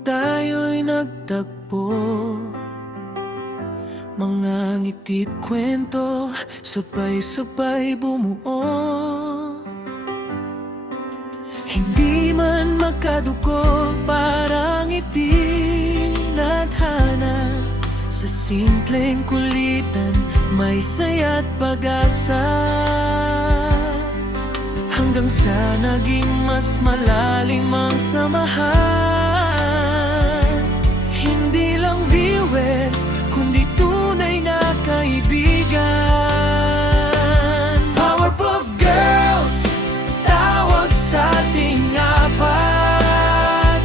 tayo'y nagtagpo, mga ngiti't kwento, sabay-sabay bumuo. Hindi man magkadugo, parang itinadhana. Sa simpleng kulitan, may saya't pag-asa. Hanggang sa naging mas malalim ang samahan. Hindi lang viewers, kundi tunay na kaibigan. Powerpuff Girls, tawag sa ating apat.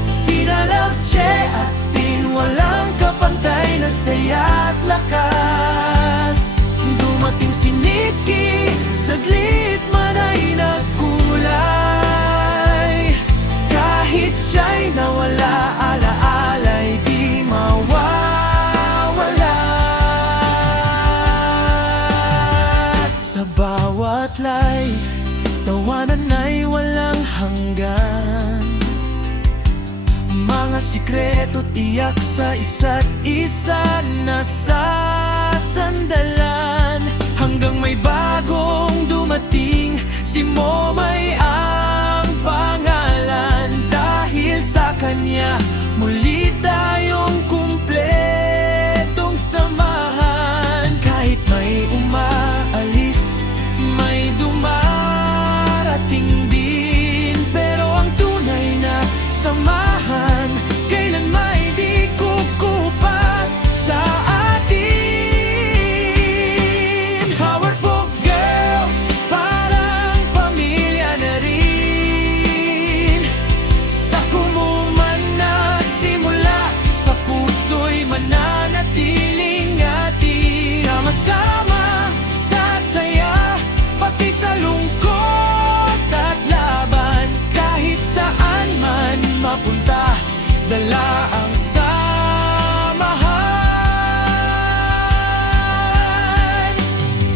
Sina Love, Che at Tin, walang kapantay na saya at lakas. Dumating si Nikki, saglit man ay nagkulay. Kahit siya'y nawala, alaala'y di mawawala. Sa bawat live, tawanan ay walang hanggan. Mga sikreto't iyak sa isa't isa na sasandalan. Hanggang may bagong dumating, si Momay ang pangalan. Dahil sa kanya, muli tayong kumpletong samahan. Kahit may umaalis, may dumarating din. Pero ang tunay na samahan, kailan may di kukupas sa atin. Powerpuff Girls, parang pamilya na rin. Sa kumuman nagsimula, sa puso'y mananatiling atin. Sama-sama sa saya, pati sa lungkot at laban. Kahit saan man mapunta, dala ang samahan.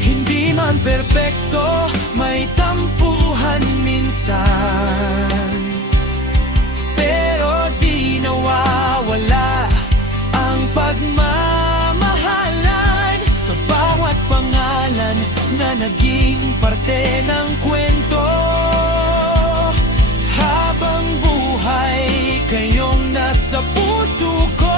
Hindi man perpekto, may tampuhan minsan. Pero di nawawala ang pagmamahalan. Sa bawat pangalan na naging parte ng kwento. Habang buhay, kayong nasa puso ko.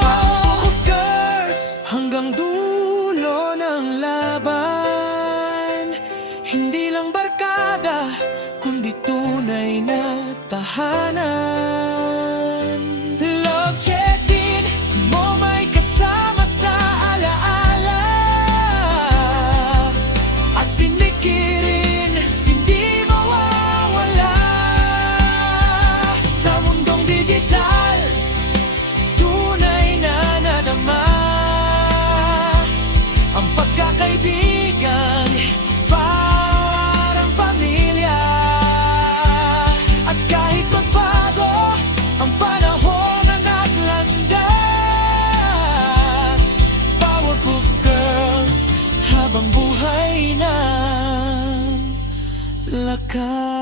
Powerpuff Girls, hanggang dulo ng laban. Hindi lang barkada, kundi tunay na tahanan. Love, Che, Tin, Momay kasama sa alaala. At si Nikki rin, hindi mawawala. Sa mundong digital, tunay na nadama ang pagkakaibigan, parang pamilya. At kahit magbago ang panahon na naglandas, Powerpuff Girls, habang buhay na lakas.